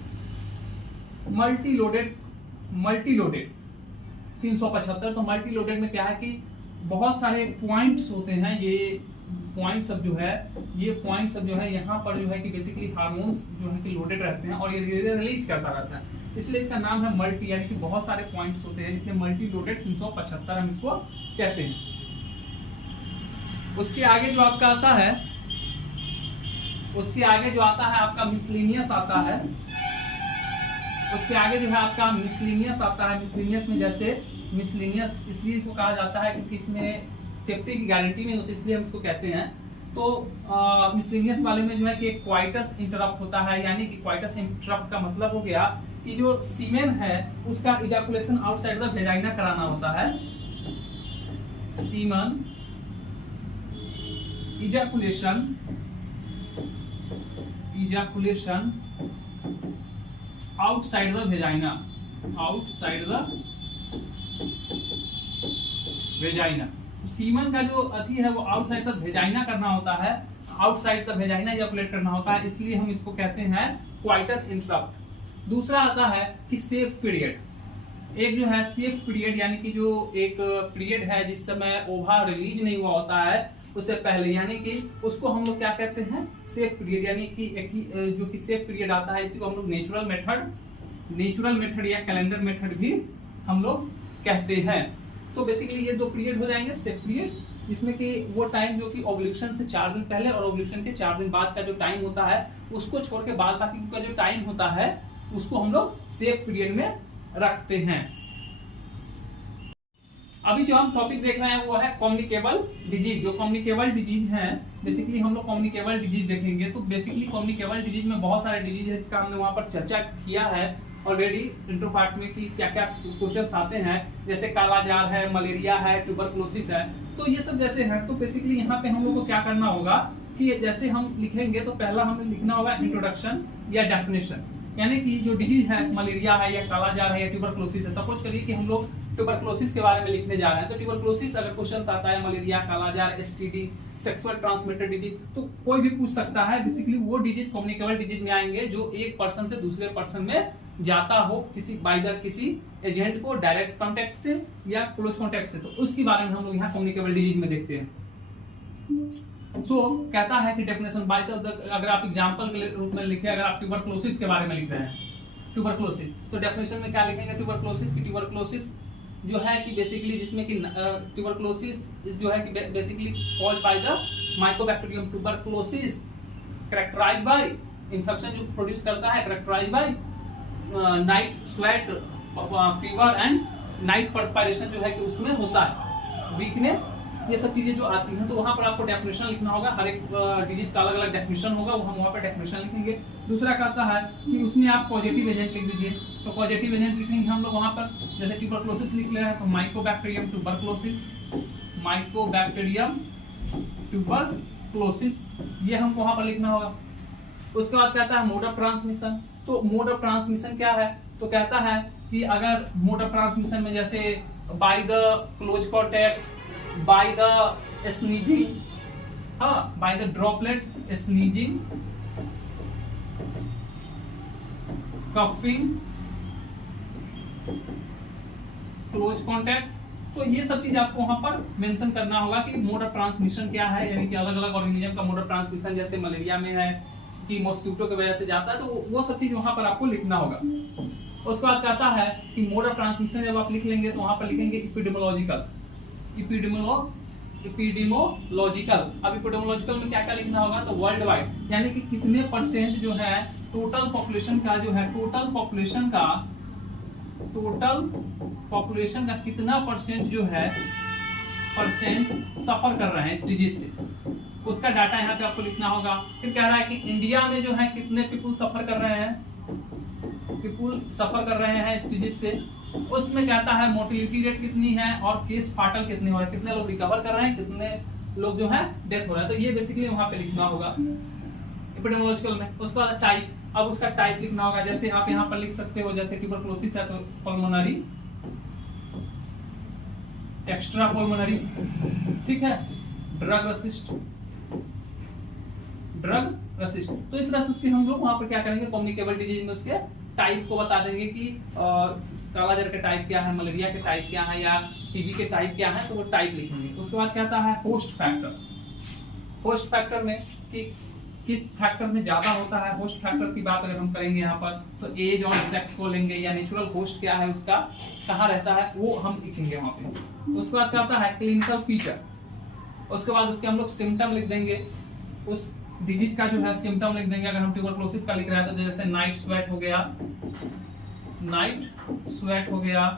375। तो मल्टी लोडेड में क्या है कि बहुत सारे पॉइंट्स होते हैं, ये पॉइंट सब जो है, ये पॉइंट सब जो है यहाँ पर जो है कि बेसिकली हार्मोन्स जो है कि लोडेड रहते हैं और ये रिलीज करता रहता है, इसलिए इसका नाम है मल्टी, यानी कि बहुत सारे पॉइंट्स होते हैं, इसलिए मल्टी लोडेड 375 हम इसको कहते हैं। उसके आगे जो आपका आता है, उसके आगे जो आता है आपका मिसलिनियस आता है, उसके आगे जो है आपका मिसलिनियस आता है। मिसलिनियस में जैसे मिसलिनियस इसलिए इसको कहा जाता है क्योंकि इसमें सेफ्टी की गारंटी नहीं होती, इसलिए हम इसको कहते हैं। तो मिसलिनियस वाले में जो है कि क्वाइटस इंटरप्ट होता है, यानी कि क्वाइटस इंटरप्ट का मतलब हो गया कि जो सीमेन है उसका इजैकुलेशन आउटसाइड द वेजाइना कराना होता है। Semen ejaculation outside the vagina, outside the vagina. Semen का जो अति है वो आउटसाइड द वेजाइना करना होता है, आउटसाइड द वेजाइना इजैकुलेट करना होता है, इसलिए हम इसको कहते हैं क्वाइटस इंटरप्ट। दूसरा आता है कि सेफ पीरियड। एक जो है सेफ पीरियड, यानी कि जो एक पीरियड है जिस समय ओवा रिलीज नहीं हुआ होता है उससे पहले, यानी कि उसको हम लोग क्या कहते हैं, सेफ पीरियड। यानी कि जो कि सेफ पीरियड आता है इसी को हम लोग नेचुरल मेथड या कैलेंडर मेथड भी हम लोग कहते हैं। तो बेसिकली ये 2 पीरियड हो जाएंगे सेफ पीरियड, जिसमें कि वो टाइम जो कि ओव्यूलेशन से 4 दिन पहले और ओव्यूलेशन के 4 दिन बाद का जो टाइम होता है उसको छोड़ के बाद बाकी का जो टाइम होता है उसको हम लोग सेफ पीरियड में रखते हैं। अभी जो हम टॉपिक देख रहे हैं वो है कम्युनिकेबल डिजीज। जो कम्युनिकेबल डिजीज है, बेसिकली हम लोग कम्युनिकेबल डिजीज देखेंगे। तो बेसिकली कम्युनिकेबल डिजीज में बहुत सारे डिजीज है जिसका हमने वहां पर चर्चा किया है ऑलरेडी इंट्रो पार्ट में कि क्या क्या क्वेश्चंस आते हैं, जैसे कालाजार है, मलेरिया है, ट्यूबरकुलोसिस है, तो ये सब जैसे हैं। तो बेसिकली यहाँ पे हम लोग को क्या करना होगा कि जैसे हम लिखेंगे तो पहला हमें लिखना होगा इंट्रोडक्शन या डेफिनेशन, यानी कि जो डिजीज है मलेरिया है या कालाजार है या ट्यूबरकुलोसिस है। सपोज करिए कि हम लोग ट्यूबरकुलोसिस के बारे में लिखने जा रहे हैं, तो ट्यूबरकुलोसिस अगर क्वेश्चन आता है, मलेरिया, कालाजार, STD, सेक्सुअल ट्रांसमिटेड डिजीज, तो कोई भी पूछ सकता है। बेसिकली वो डिजीज कम्युनिकेबल डिजीज में आएंगे जो एक पर्सन से दूसरे पर्सन में जाता हो, किसी बाय द किसी एजेंट को डायरेक्ट कांटेक्ट से या क्लोज कांटेक्ट से, तो उसके बारे में हम लोग यहाँ कम्युनिकेबल डिजीज में देखते हैं। कहता है कि डेफिनेशन बाय शब्द, अगर आप एग्जांपल के रूप में लिखे, अगर आप ट्यूबरक्लोसिस के बारे में लिख रहे हैं, ट्यूबरक्लोसिस, तो डेफिनेशन में क्या लिखेंगे ट्यूबरक्लोसिस की? ट्यूबरक्लोसिस जो है कि बेसिकली जिसमें कि ट्यूबरक्लोसिस जो है कि basically caused by the mycobacterium tuberculosis, characterized by infection जो प्रोड्यूस करता है, characterized by night sweat, fever and night perspiration जो है कि उसमें होता है, वीकनेस, ये सब चीजें जो आती हैं। तो वहां पर आपको डेफिनेशन लिखना होगा, हर एक डिजीज का अलग अलग डेफिनेशन होगा, वो हम वहां पर डेफिनेशन लिखेंगे। दूसरा कहता है कि उसमें आप पॉजिटिव एजेंट लिख दीजिए, तो पॉजिटिव एजेंट लिखेंगे हम लोग वहां पर, जैसे ट्यूबरक्लोसिस लिख ले रहे हैं तो माइकोबैक्टीरियम ट्यूबरक्लोसिस, माइकोबैक्टीरियम ट्यूबरक्लोसिस, ये हमको वहां पर लिखना होगा। उसके बाद कहता है मोड ऑफ ट्रांसमिशन, तो मोड ऑफ ट्रांसमिशन क्या है? तो कहता है कि अगर मोड ऑफ ट्रांसमिशन में जैसे by the close contact, by the sneezing, by the droplet sneezing, coughing, close contact, तो ये सब चीज आपको वहां पर मेंशन करना होगा कि मोड ऑफ ट्रांसमिशन क्या है, यानी कि अलग अलग ऑर्गेनिज्म का मोड ऑफ ट्रांसमिशन, जैसे मलेरिया में है कि मॉस्किटो की वजह से जाता है, तो वो सब चीज वहां पर आपको लिखना होगा। उसके बाद कहता है कि मोड ऑफ ट्रांसमिशन जब आप लिख लेंगे तो वहां पर लिखेंगे एपिडेमियोलॉजिकल, एपिडेमियोलॉजिकल। अब एपिडेमियोलॉजिकल में क्या क्या लिखना होगा? तो वर्ल्ड वाइड, यानी कि कितने परसेंट जो है टोटल पॉपुलेशन का, जो है टोटल पॉपुलेशन का कितना परसेंट जो है परसेंट सफर कर रहे हैं इस डिजीज से, उसका डाटा यहाँ पे आपको लिखना होगा। फिर कह रहा है कि इंडिया में जो है कितने पीपुल सफर कर रहे हैं इस डिजीज से, उसमें कहता है मोर्टिलिटी रेट कितनी है और केस फाटल कितने हो रहे हैं, कितने लोग रिकवर कर रहे हैं, कितने लोग जो है डेथ हो रहा है, तो ये बेसिकली वहां पे लिखना होगा एपिडेमियोलॉजिकल में। उसके बाद टाइप, अब उसका टाइप लिखना होगा, जैसे आप यहाँ पर लिख सकते हो, जैसे ट्यूबरक्लोसिस है तो पल्मोनरी, एक्स्ट्रा पल्मोनरी, ठीक है, ड्रग रेसिस्ट, तो इस तरह से उसके हम लोग वहां पर क्या करेंगे, कम्युनिकेबल डिजीज में उसके टाइप को बता देंगे कि कालाजार के टाइप क्या है, मलेरिया के टाइप क्या है, या टीबी के टाइप क्या है, तो वो टाइप लिखेंगे। उसके बाद कहता है होस्ट फैक्टर में कि किस फैक्टर में ज्यादा होता है। होस्ट फैक्टर की बात अगर हम करेंगे यहाँ पर, तो एज और सेक्स को लेंगे, या नेचुरल होस्ट क्या है उसका, कहाँ रहता है, वो हम लिखेंगे वहां पे। उसके बाद कहता है क्लिनिकल फीचर, उसके बाद उसके हम लोग सिम्टम लिख देंगे, उस डिजीज का जो है सिम्टम लिख देंगे। अगर हम ट्यूबरक्लोसिस का लिख रहे हैं तो जैसे नाइट स्वेट हो गया,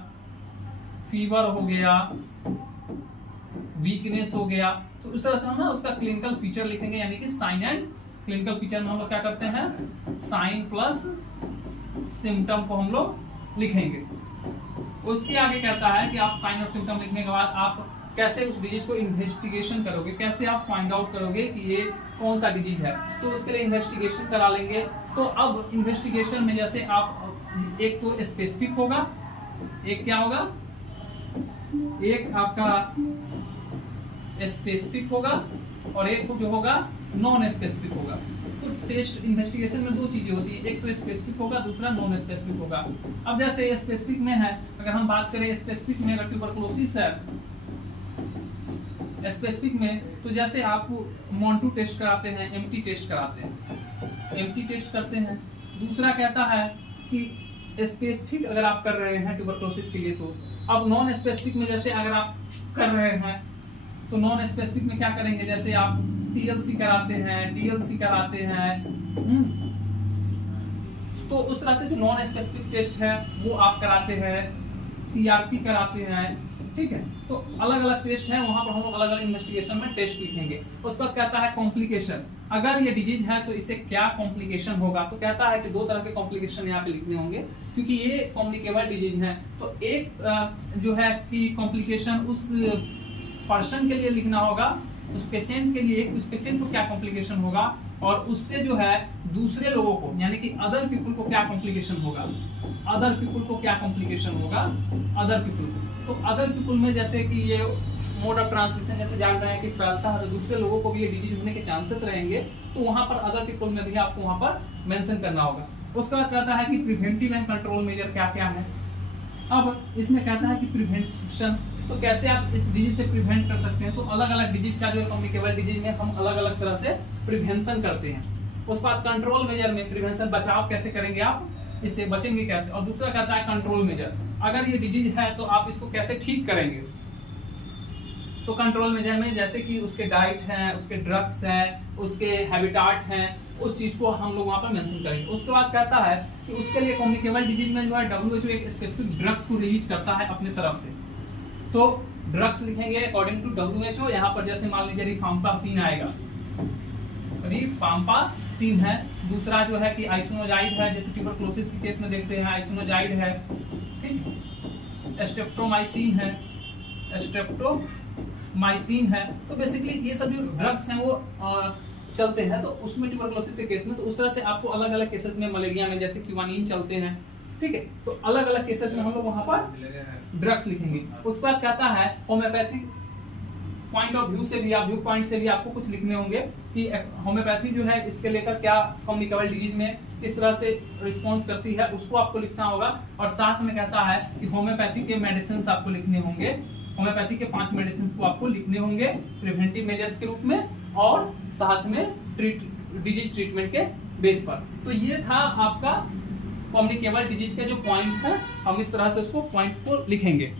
फीवर हो गया, वीकनेस हो गया, तो इस तरह से हम ना उसका क्लिनिकल फीचर लिखेंगे, यानी कि साइन एंड क्लिनिकल फीचर में हम लोग क्या करते हैं, साइन प्लस सिम्टम को हम लोग लिखेंगे। उसके आगे कहता है कि आप साइन और सिम्टम लिखने के बाद आप कैसे उस डिजीज को इन्वेस्टिगेशन करोगे, कैसे आप फाइंड आउट करोगे कि ये कौन सा डिजीज है, तो उसके लिए इन्वेस्टिगेशन करा लेंगे। तो अब इन्वेस्टिगेशन में जैसे आप एक तो स्पेसिफिक होगा, एक क्या होगा, एक आपका स्पेसिफिक होगा और एक जो होगा नॉन स्पेसिफिक होगा। तो टेस्ट इन्वेस्टिगेशन में दो चीजें होती है, एक तो स्पेसिफिक होगा, दूसरा नॉन स्पेसिफिक होगा। अब जैसे स्पेसिफिक में है, अगर हम बात करें स्पेसिफिक में, अगर ट्यूबरक्लोसिस है स्पेसिफिक में, तो जैसे आप मॉन्टू टेस्ट कराते हैं, एमटी टेस्ट करते हैं। दूसरा कहता है कि स्पेसिफिक अगर आप कर रहे हैं ट्यूबरक्लोसिस के लिए, तो अब नॉन स्पेसिफिक में जैसे अगर आप कर रहे हैं तो नॉन स्पेसिफिक में क्या करेंगे, जैसे आप टीएलसी कराते हैं, डीएलसी कराते हैं, तो उस तरह से जो नॉन स्पेसिफिक टेस्ट है वो आप कराते हैं, सीआरपी कराते हैं, ठीक है। तो अलग अलग टेस्ट है, वहां पर हम लोग अलग अलग इन्वेस्टिगेशन में टेस्ट लिखेंगे। उसके बाद कहता है कॉम्प्लिकेशन, अगर ये डिजीज है तो इससे क्या कॉम्प्लिकेशन होगा, तो कहता है कि दो तरह के कॉम्प्लिकेशन यहाँ पे लिखने होंगे, क्योंकि ये कम्युनिकेबल डिजीज है। तो एक जो है कि कॉम्प्लिकेशन उस पर्सन के लिए लिखना होगा, उस पेशेंट के लिए, उस पेशेंट को क्या कॉम्प्लिकेशन होगा, और उससे जो है दूसरे लोगों को, यानी कि अदर पीपल को क्या कॉम्प्लिकेशन होगा, अदर पीपल को। तो अदर पीपल में जैसे कि ये मोड ऑफ ट्रांसमिशन जैसे जान रहे हैं कि फैलता है तो दूसरे लोगों को भी ये डिजीज होने के चांसेस रहेंगे, तो वहां पर अदर पीपल में भी आपको वहां पर मेंशन करना होगा। उसके बाद कहता है कि प्रिवेंटिव एंड कंट्रोल मेजर क्या क्या है। अब इसमें कहता है कि प्रिवेंशन, तो कैसे आप इस डिजीज से प्रिवेंट कर सकते हैं। तो अलग अलग डिजीज का जो कम्युनिकेबल डिजीज में हम अलग अलग तरह से प्रिवेंशन करते हैं। उसके बाद कंट्रोल मेजर में प्रिवेंशन, बचाव कैसे करेंगे आप, इससे बचेंगे कैसे। और दूसरा कहता है कंट्रोल मेजर, अगर ये डिजीज है तो आप इसको कैसे ठीक करेंगे। तो कंट्रोल मेजर में जैसे कि उसके डाइट है, उसके ड्रग्स हैं, उसके हैबिटाट हैं, उस चीज को हम लोग वहां पर मेंशन करेंगे। उसके बाद कहता है कि उसके लिए कम्युनिकेबल डिजीज में जो है WHO एक स्पेसिफिक ड्रग्स को रिलीज करता है अपने तरफ से। तो ड्रग्स लिखेंगे अकॉर्डिंग टू WHO। यहाँ पर जैसे मान लीजिए रिफाम्पासिन आएगा, रिफाम्पासिन है। दूसरा जो है कि आइसोनोजाइड है, जैसे ट्यूबरक्लोसिस के केस में देखते हैं आइसोनोजाइड है, ठीक। स्ट्रेप्टोमाइसिन है, स्ट्रेप्टोमाइसिन है। तो बेसिकली ये सब जो ड्रग्स हैं वो चलते हैं, तो उसमें ट्यूबरक्लोसिस के केस में, तो उस तरह से आपको अलग अलग केसेस में, मलेरिया में जैसे क्यूबानिन चलते हैं, ठीक है। तो अलग अलग केसेस में हम लोग वहां पर ड्रग्स लिखेंगे। उसके बाद कहता है होम्योपैथिक पॉइंट ऑफ व्यू से भी, आप व्यू पॉइंट से भी आपको कुछ लिखने होंगे कि होम्योपैथी जो है इसके लेकर क्या कम्युनिकेबल डिजीज में किस तरह से रिस्पॉन्स करती है, उसको आपको लिखना होगा। और साथ में कहता है कि होम्योपैथी के मेडिसिन आपको लिखने होंगे, होम्योपैथी के 5 मेडिसिन को आपको लिखने होंगे प्रिवेंटिव मेजर्स के रूप में और साथ में डिजीज ट्रीटमेंट के बेस पर। तो ये था आपका कम्युनिकेबल डिजीज के जो पॉइंट है, हम इस तरह से उसको पॉइंट को लिखेंगे।